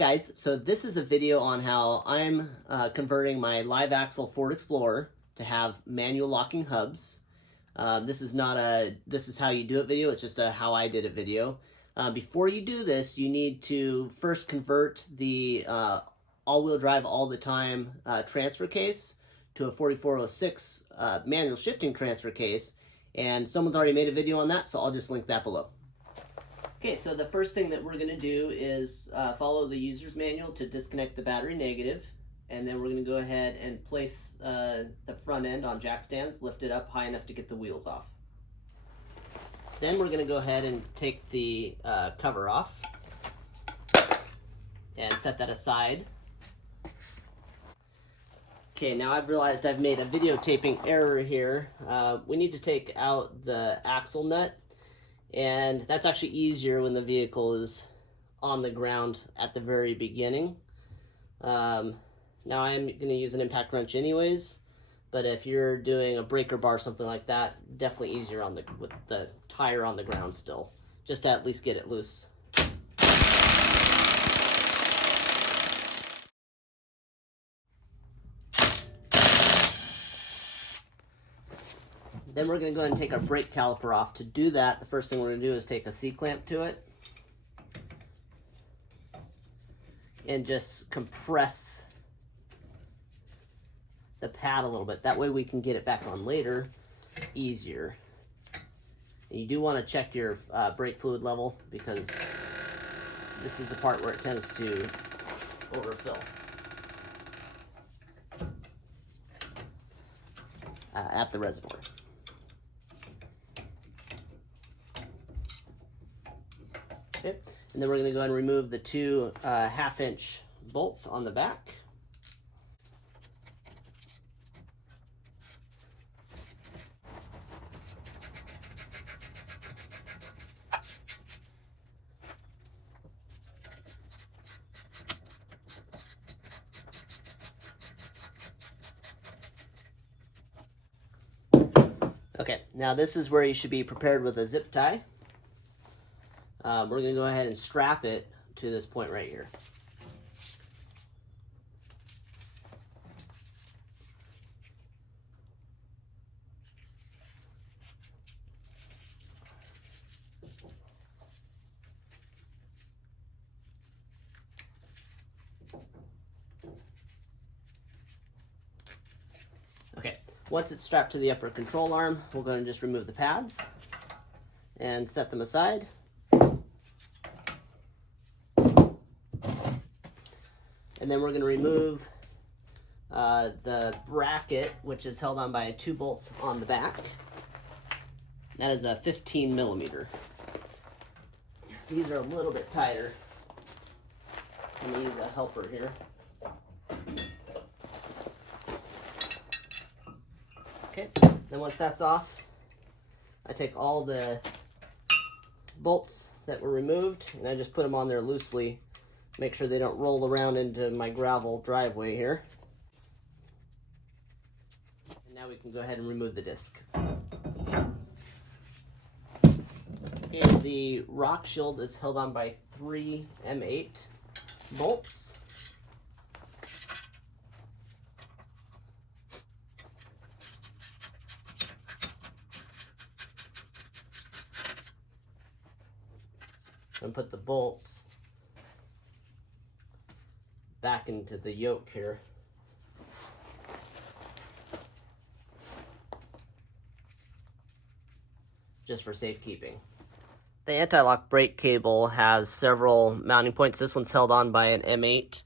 guys, so this is a video on how I'm converting my live axle Ford Explorer to have manual locking hubs. This is not a this is how you do it video, it's just a how I did it video. Before you do this, you need to first convert the all-wheel drive all the time transfer case to a 4406 manual shifting transfer case, and someone's already made a video on that, so I'll just link that below. Okay, so the first thing that we're going to do is follow the user's manual to disconnect the battery negative, and then we're going to go ahead and place the front end on jack stands, lift it up high enough to get the wheels off. Then we're going to go ahead and take the cover off and set that aside. Okay, now I've realized I've made a videotaping error here. We need to take out the axle nut. And that's actually easier when the vehicle is on the ground at the very beginning. Now I'm going to use an impact wrench anyways, but if you're doing a breaker bar or something like that, definitely easier on with the tire on the ground still, just to at least get it loose. Then we're going to go ahead and take our brake caliper off. To do that, the first thing we're going to do is take a C-clamp to it and just compress the pad a little bit. That way we can get it back on later easier. And you do want to check your brake fluid level, because this is the part where it tends to overfill. At the reservoir. Okay. And then we're going to go ahead and remove the two 1/2-inch bolts on the back. Okay, now this is where you should be prepared with a zip tie. We're going to go ahead and strap it to this point right here. Okay, once it's strapped to the upper control arm, we're going to just remove the pads and set them aside. And then we're going to remove the bracket, which is held on by 2 bolts on the back. That is a 15 millimeter. These are a little bit tighter. I'm going to use a helper here. Okay, then once that's off, I take all the bolts that were removed and I just put them on there loosely. Make sure they don't roll around into my gravel driveway here. And now we can go ahead and remove the disc. Okay, the rock shield is held on by 3 M8 bolts. And put the bolts back into the yoke here. Just for safekeeping. The anti-lock brake cable has several mounting points. This one's held on by an M8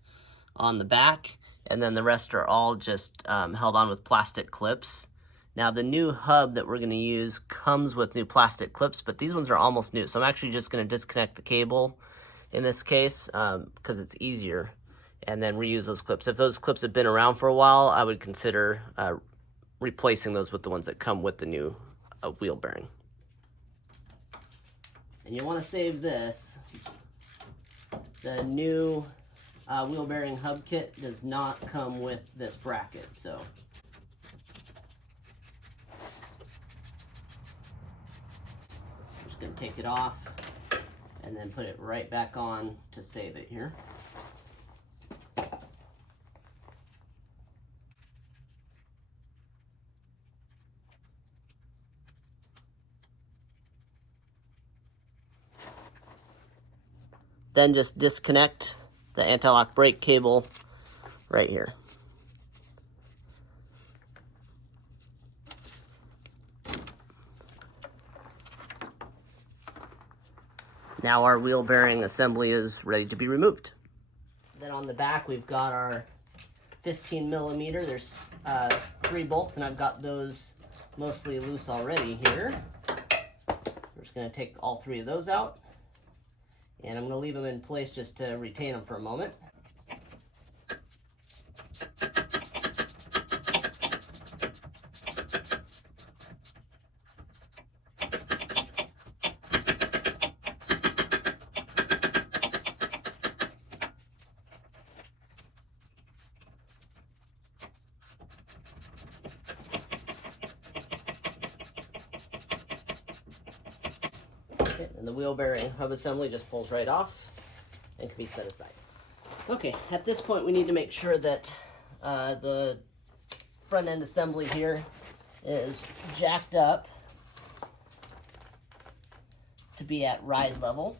on the back, and then the rest are all just held on with plastic clips. Now the new hub that we're going to use comes with new plastic clips, but these ones are almost new. So I'm actually just going to disconnect the cable in this case because it's easier, and then reuse those clips. If those clips have been around for a while, I would consider replacing those with the ones that come with the new wheel bearing. And you want to save this. The new wheel bearing hub kit does not come with this bracket, so I'm just going to take it off and then put it right back on to save it here. then just disconnect the anti-lock brake cable right here. Now our wheel bearing assembly is ready to be removed. Then on the back we've got our 15 millimeter. There's 3 bolts, and I've got those mostly loose already here. We're just going to take all 3 of those out, and I'm going to leave them in place just to retain them for a moment. And the wheel bearing hub assembly just pulls right off and can be set aside. Okay, at this point we need to make sure that the front end assembly here is jacked up to be at ride level.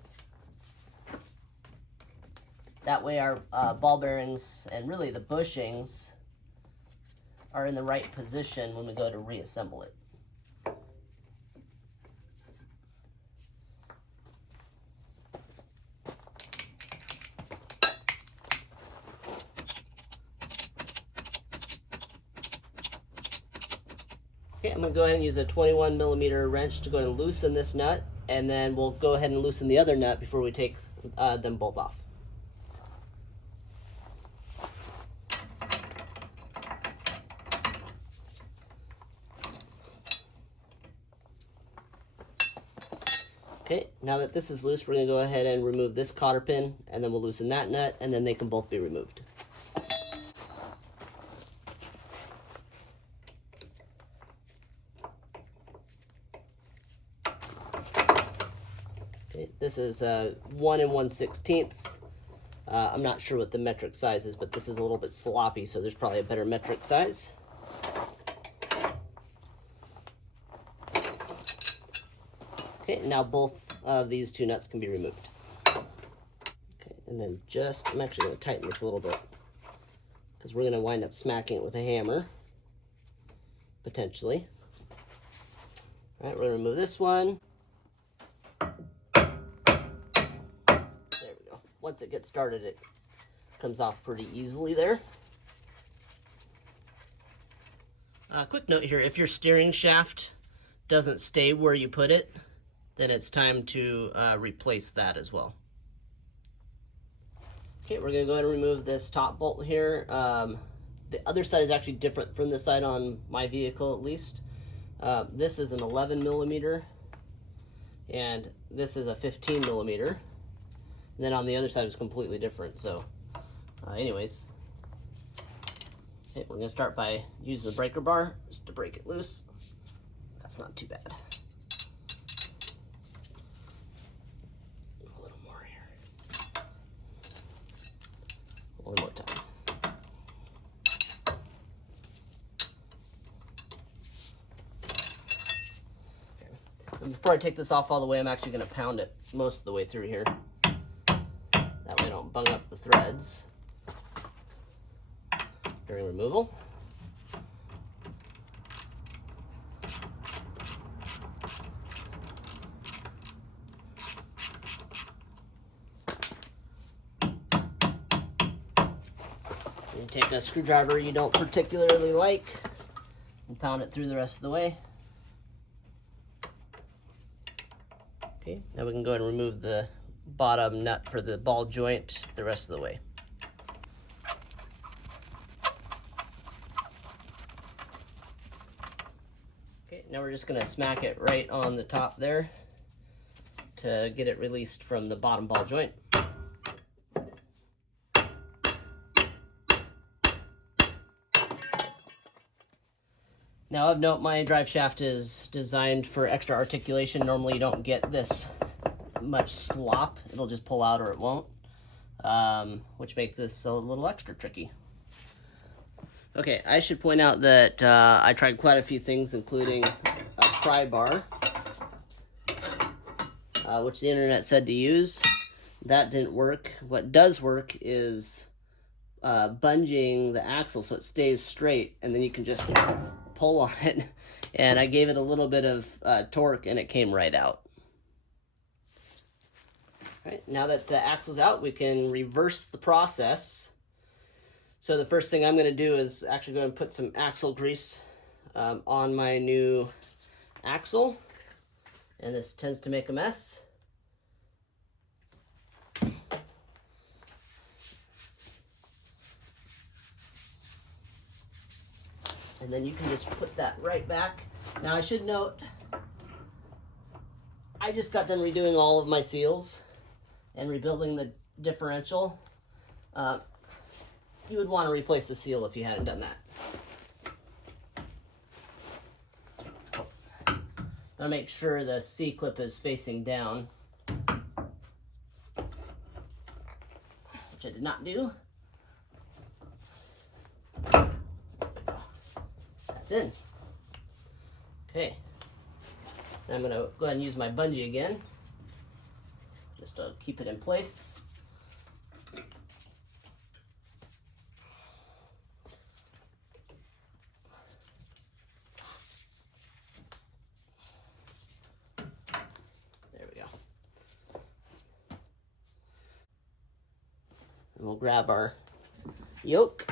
That way our ball bearings and really the bushings are in the right position when we go to reassemble it. Okay, I'm going to go ahead and use a 21 millimeter wrench to go ahead and loosen this nut, and then we'll go ahead and loosen the other nut before we take them both off. Okay, now that this is loose, we're going to go ahead and remove this cotter pin, and then we'll loosen that nut, and then they can both be removed. Okay, this is 1 1/16. I'm not sure what the metric size is, but this is a little bit sloppy, so there's probably a better metric size. Okay, now both of these 2 nuts can be removed. Okay, and then I'm actually going to tighten this a little bit, because we're going to wind up smacking it with a hammer, potentially. All right, we're going to remove this one. Once it gets started, it comes off pretty easily there. Quick note here, if your steering shaft doesn't stay where you put it, then it's time to replace that as well. Okay, we're going to go ahead and remove this top bolt here. The other side is actually different from this side on my vehicle, at least. This is an 11 millimeter, and this is a 15 millimeter. And then on the other side is completely different. So anyways, okay, we're going to start by using the breaker bar just to break it loose. That's not too bad. A little more here. One more time. Okay. And before I take this off all the way, I'm actually going to pound it most of the way through here. That way I don't bung up the threads during removal. You take a screwdriver you don't particularly like and pound it through the rest of the way. Okay, now we can go ahead and remove the bottom nut for the ball joint the rest of the way. Okay, now we're just going to smack it right on the top there to get it released from the bottom ball joint. Now of note, my drive shaft is designed for extra articulation. Normally you don't get this much slop. It'll just pull out or it won't, which makes this a little extra tricky. Okay, I should point out that I tried quite a few things, including a pry bar, which the internet said to use. That didn't work. What does work is bunging the axle so it stays straight, and then you can just pull on it. And I gave it a little bit of torque, and it came right out. All right, now that the axle's out, we can reverse the process. So the first thing I'm going to do is actually go and put some axle grease on my new axle. And this tends to make a mess. And then you can just put that right back. Now I should note, I just got done redoing all of my seals and rebuilding the differential. You would want to replace the seal if you hadn't done that. Now make sure the C-clip is facing down, which I did not do. That's in. Okay. Now I'm going to go ahead and use my bungee again, just to keep it in place. There we go. And we'll grab our yoke.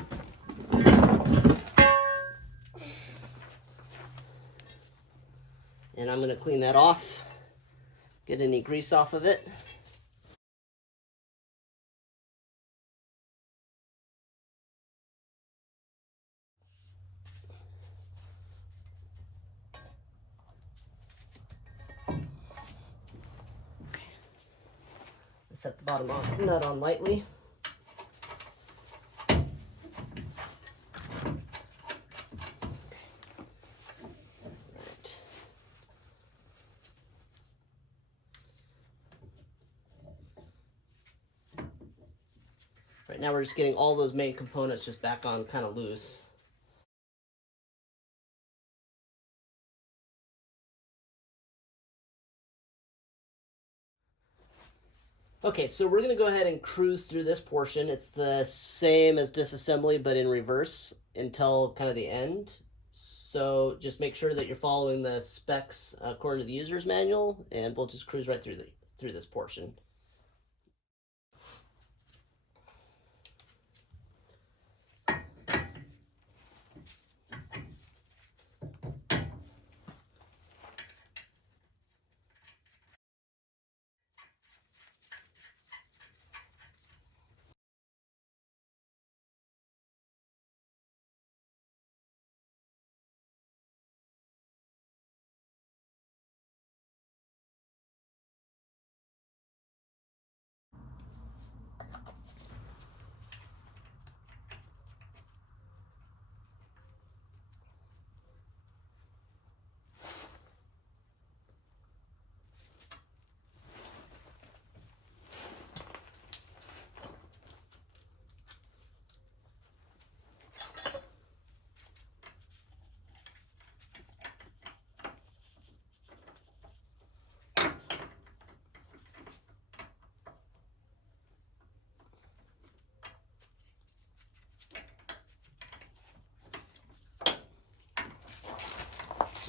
And I'm going to clean that off, get any grease off of it. Set the bottom nut on lightly. Right now we're just getting all those main components just back on kind of loose. Okay, so we're going to go ahead and cruise through this portion. It's the same as disassembly, but in reverse until kind of the end. So just make sure that you're following the specs according to the user's manual, and we'll just cruise right through this portion.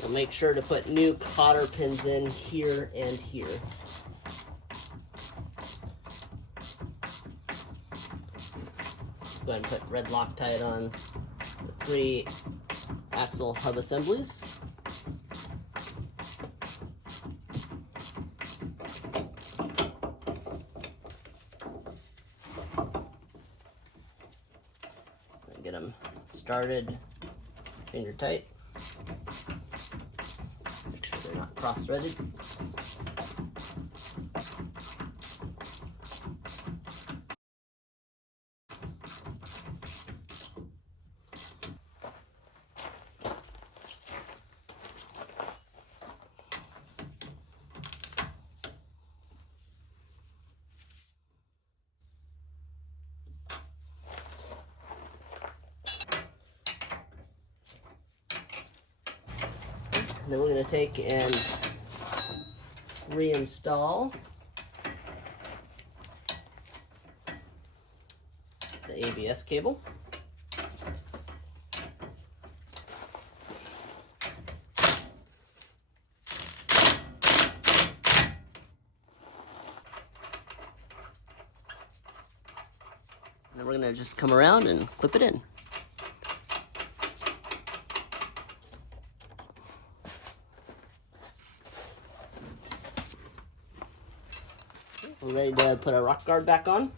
We'll make sure to put new cotter pins in here and here. Go ahead and put red Loctite on the 3 axle hub assemblies. Get them started, finger tight. Make sure they're not cross-threaded. And then we're going to take and reinstall ABS cable. And then we're going to just come around and clip it in. We're ready to put our rock guard back on.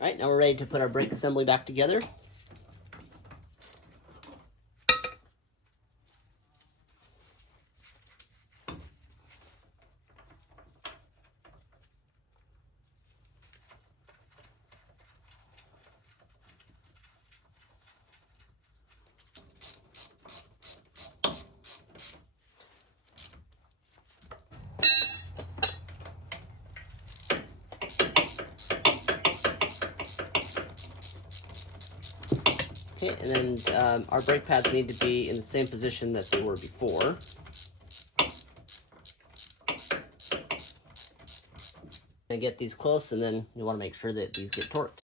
All right, now we're ready to put our brake assembly back together. Okay, and then our brake pads need to be in the same position that they were before. And get these close, and then you want to make sure that these get torqued.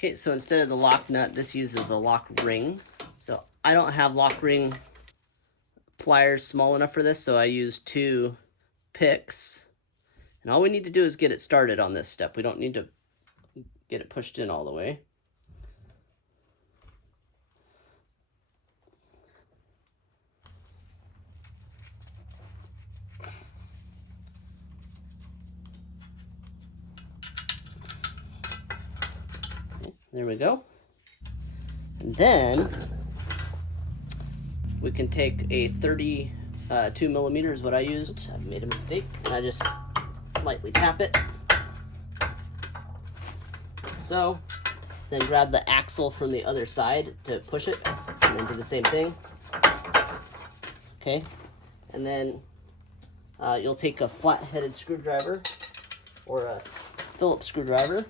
Okay, so instead of the lock nut, this uses a lock ring. So I don't have lock ring pliers small enough for this, so I use 2 picks. And all we need to do is get it started on this step. We don't need to get it pushed in all the way. There we go. And then we can take a 32 millimeter is what I used. I've made a mistake. And I just lightly tap it. So then grab the axle from the other side to push it, and then do the same thing. Okay. And then you'll take a flat-headed screwdriver or a Phillips screwdriver,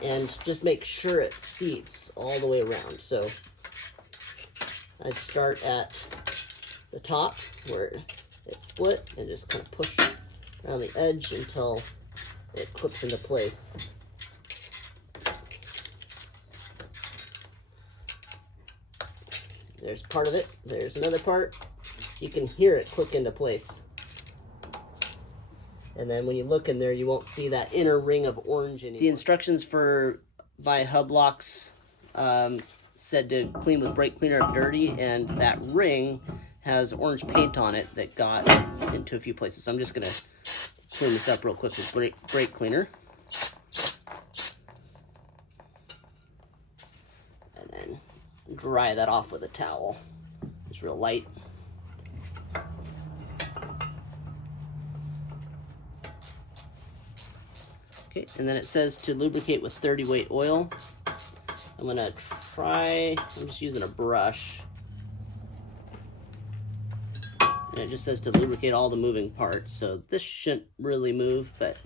and just make sure it seats all the way around. So I'd start at the top where it's split and just kind of push around the edge until it clips into place. There's part of it. There's another part. You can hear it click into place. And then when you look in there, you won't see that inner ring of orange anymore. The instructions for my hub locks said to clean with brake cleaner if dirty, and that ring has orange paint on it that got into a few places. So I'm just going to clean this up real quick with brake cleaner. And then dry that off with a towel. It's real light. Okay, and then it says to lubricate with 30 weight oil. I'm gonna try, I'm just using a brush. And it just says to lubricate all the moving parts, so this shouldn't really move, but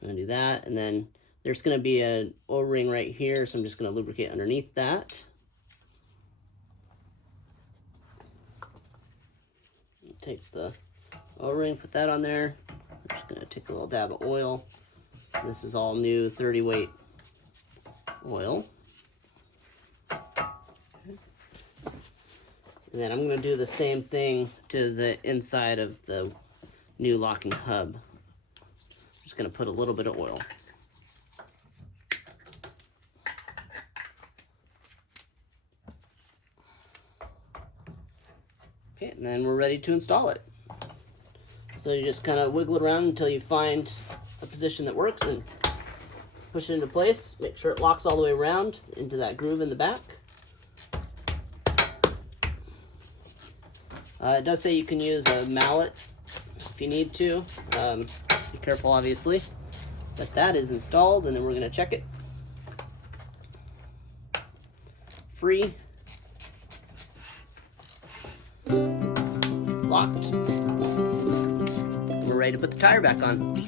I'm gonna do that, and then there's gonna be an O-ring right here, so I'm just gonna lubricate underneath that. Take the O-ring, put that on there. I'm just gonna take a little dab of oil. This is all new 30 weight oil. And then I'm going to do the same thing to the inside of the new locking hub. Just going to put a little bit of oil. Okay, and then we're ready to install it. So you just kind of wiggle it around until you find a position that works and push it into place. Make sure it locks all the way around into that groove in the back. It does say you can use a mallet if you need to. Be careful, obviously. But that is installed, and then we're going to check it. Free. Locked. We're ready to put the tire back on.